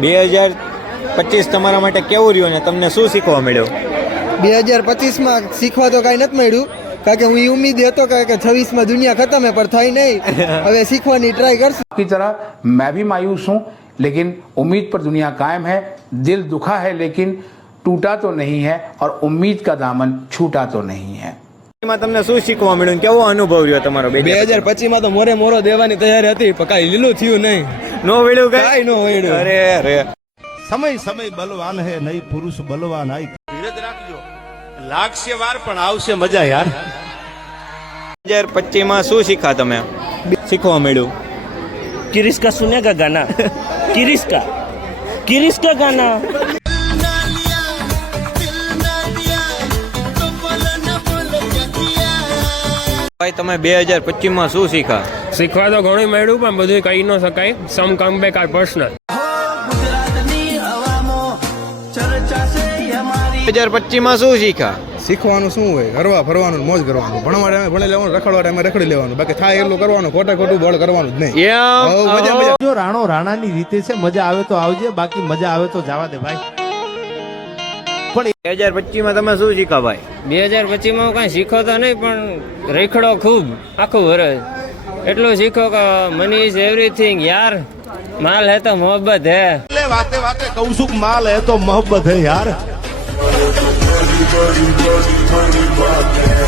2025 તમારા માટે કેવું રહ્યું ને તમને શું શીખવા મળ્યું? 2025 શીખવા તો કાંઈ નથી મળ્યું, કારણ કે હું એ ઉમ્મીદ હતો કે 26 દુનિયા ખતમ है पर થઈ નહીં. હવે શીખવાની ટ્રાય કરશું. की तरह मैं भी मायूस हूँ, लेकिन उम्मीद पर दुनिया कायम है. दिल दुखा है लेकिन टूटा तो नहीं है और उम्मीद का दामन छूटा तो नहीं है. તમને શું શીખવા મળ્યું? કેવો અનુભવ રહ્યો તમારો? 2025 તો મોરે મોરો દેવાની તૈયારી હતી, પણ કાંઈ લીલું થયું નહીં. નો વળ્યું કાંઈ નો વળ્યું. અરે અરે સમય સમય બલવાન હે નહીં પુરુષ બલવાન આઈ. ધીરજ રાખજો, લાગશે વાર પણ આવશે મજા યાર. 2025 શું શીખા તમે? શીખવા મળ્યું? किरिश का सुनेगा गाना, किरिश का गाना. ભાઈ તમે 2025 શું શીખા? શીખવા તો ઘણું મળ્યું, પણ બધું કહી ન શકાય. સમ કમ બેક આર પર્સનલ. 2025 શું શીખા? શીખવાનું શું હોય? હરવા ફરવાનું, મોજ કરવાનું, ભણવા ટાઈમે ભણી લેવાનું, રખડવા ટાઈમે રખડી લેવાનું, બાકી થાય એટલું કરવાનું, ખોટું બળ કરવાનું જ નહીં. જો રાણો રાણાની રીતે છે, મજા આવે તો આવજે, બાકી મજા આવે તો જવા દે ભાઈ. 2025 તમે શું શીખા ભાઈ? 2025 કાંઈ શીખો તો નહીં, પણ રેખડો ખૂબ આખું વરસ. એટલું શીખો કે મની ઇઝ એવરીથિંગ યાર, માલ હે તો મોહબ્બત હે. એટલે વાતે વાતે કહું છું કે માલ હે તો મોહબ્બત હે યાર.